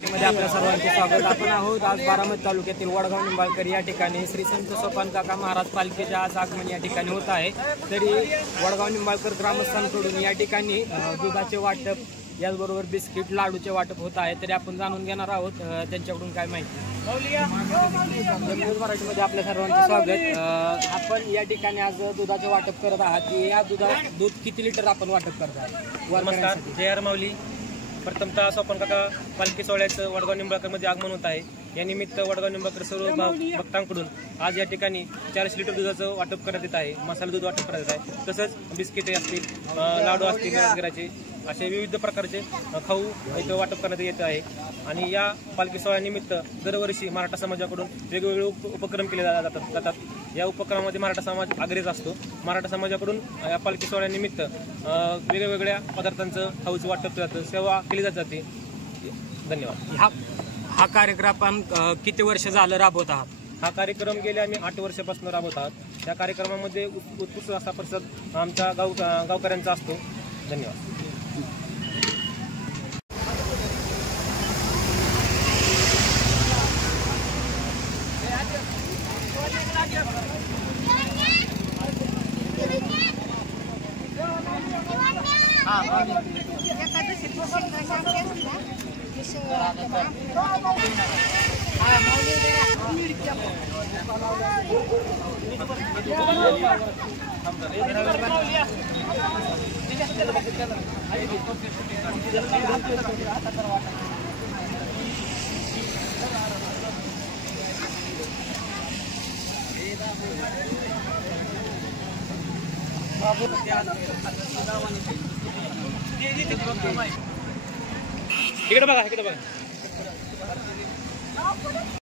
मध्ये आपल्या सर्वांचे स्वागत। आपण आहोत आज बारामती तालुक्यातील वडगाव निंबाळकर या ठिकाणी श्री संत सोपान काका महाराज पालखीच्या आज आगमन या ठिकाणी होत आहे। तरी वडगाव निंबाळकर ग्रामस्थांकडून या ठिकाणी दुधाचे वाटप याचबरोबर बिस्किट लाडूचे वाटप होत आहे। तरी आपण जाणून घेणार आहोत त्यांच्याकडून काय माहिती। मराठीमध्ये आपल्या सर्वांचे स्वागत। आपण या ठिकाणी आज दुधाचे वाटप करत आहात की या दूध किती लिटर आपण वाटप करत आहात? नमस्कार, जय हर माऊली। प्रथमतः सोपान काका पालखी सोहळ्याचं वडगाव निंबाळकरमध्ये आगमन होत आहे। या निमित्त वडगाव निंबाळकर सर्व भक्तांकडून आज या ठिकाणी 400 लिटर दुधाचं वाटप करण्यात येत आहे। मसाला दूध वाटप करण्यात येत आहे। तसंच बिस्किटे असतील, लाडू असतील, वगैरेचे असे विविध प्रकारचे खाऊ इथं वाटप करण्यात येत आहे। आणि या पालखी सोहळ्यानिमित्त दरवर्षी मराठा समाजाकडून वेगवेगळे उपक्रम केले जातात। या उपक्रमामध्ये मराठा समाज अग्रेच असतो। मराठा समाजाकडून या पालखी सोहळ्यानिमित्त वेगवेगळ्या पदार्थांचं खाऊचं वाटप केलं जातं, सेवा केली जाते। धन्यवाद। हा कार्यक्रम आपण किती वर्ष झालं राबवत आहात? हा कार्यक्रम गेल्या आम्ही 8 वर्षापासून राबवत आहात। या कार्यक्रमामध्ये उत्कृष्ट असा प्रतिसाद आमच्या गावकऱ्यांचा असतो। धन्यवाद। इकडे बघा, इकडे बघा।